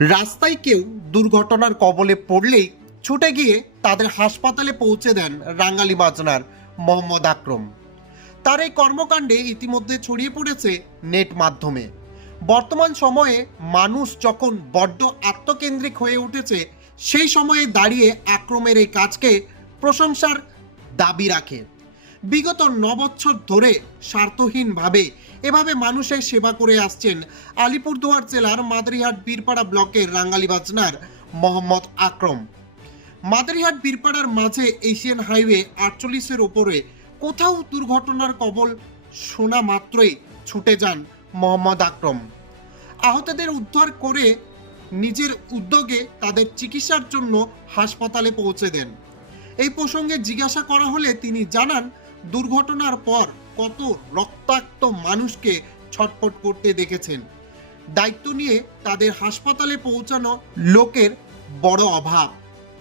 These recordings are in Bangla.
রাস্তায় কেউ দুর্ঘটনার কবলে পড়লেই ছুটে গিয়ে তাদের হাসপাতালে পৌঁছে দেন রাঙ্গালি বাজনার মোহাম্মদ আকরম। তার এই কর্মকাণ্ডে ইতিমধ্যে ছড়িয়ে পড়েছে নেট মাধ্যমে। বর্তমান সময়ে মানুষ যখন বড্ড আত্মকেন্দ্রিক হয়ে উঠেছে, সেই সময়ে দাঁড়িয়ে আক্রমের এই কাজকে প্রশংসার দাবি রাখে। বিগত নবচ্ছর ধরে স্বার্থহীনভাবে এভাবে মানুষের সেবা করে আসছেন আলিপুরদুয়ার জেলার মাদারিহাট বীরপাড়া ব্লকের রাঙ্গালি বাজনার মোহাম্মদ আকরম। মাদারিহাট বীরপাড়ার মাঝে এশিয়ান হাইওয়ে আটচল্লিশের ওপরে কোথাও দুর্ঘটনার কবল শোনা মাত্রই ছুটে যান মোহাম্মদ আকরম। আহতদের উদ্ধার করে নিজের উদ্যোগে তাদের চিকিৎসার জন্য হাসপাতালে পৌঁছে দেন। এই প্রসঙ্গে জিজ্ঞাসা করা হলে তিনি জানান দুর্ঘটনার পর কত রক্তাক্ত মানুষকে ছটফট করতে দেখেছেন। দায়িত্ব নিয়ে তাদের হাসপাতালে পৌঁছানো লোকের বড় অভাব।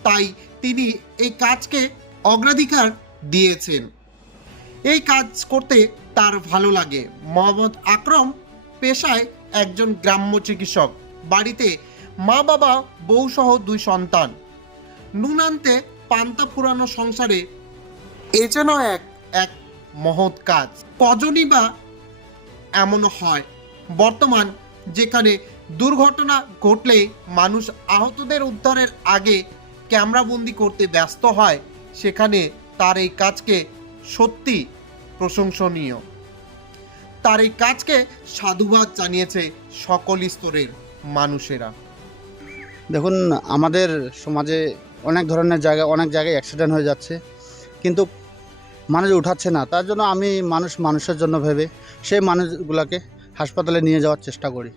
তাই তিনি এই কাজকে অগ্রাধিকার দিয়েছেন। এই কাজ করতে তার ভালো লাগে। মোহাম্মদ আকরম পেশায় একজন গ্রাম্য চিকিৎসক। বাড়িতে মা বাবা, বউ সহ দুই সন্তান। নুনান্তে পান্তা ফুরানো সংসারে এ যেন এক এক মহৎ কাজ। কজনই বা এমন হয়? বর্তমান যেখানে দুর্ঘটনা ঘটলে মানুষ আহতদের উদ্ধারের আগে ক্যামেরাবন্দি করতে ব্যস্ত হয়, সেখানে তার এই কাজকে সত্যি প্রশংসনীয়। তার এই কাজকে সাধুবাদ জানিয়েছে সকল স্তরের মানুষেরা। দেখুন, আমাদের সমাজে অনেক ধরনের জায়গা, অনেক জায়গায় অ্যাক্সিডেন্ট হয়ে যাচ্ছে। কিন্তু মানুষ উঠাচ্ছে না। তার জন্য আমি মানুষ মানুষের জন্য ভেবে সেই মানুষগুলোকে হাসপাতালে নিয়ে যাওয়ার চেষ্টা করি।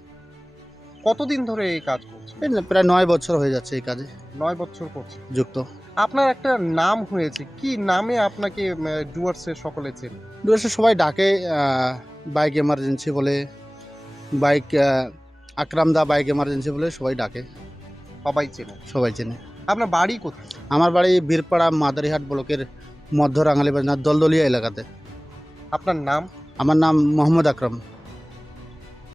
কতদিন ধরে এই কাজ করছে প্রায় নয় বছর হয়ে যাচ্ছে এই কাজে। নয় বছর করছে যুক্ত। আপনার একটা নাম হয়েছে। কি নামে আপনাকে ডুয়ার্সে সকলে চেনে? ডুয়ার্সে সবাই ডাকে বাইক এমার্জেন্সি বলে বাইক আকরামদা বাইক এমার্জেন্সি বলে সবাই ডাকে। সবাই চেনে। সবাই চেনে। আপনার বাড়ি কোথায়? আমার বাড়ি বীরপাড়া মাদারিহাট ব্লকের মধ্য রাঙালি বাজনা দলদলিয়া এলাকাতে। আপনার নাম? আমার নাম মোহাম্মদ আকরম।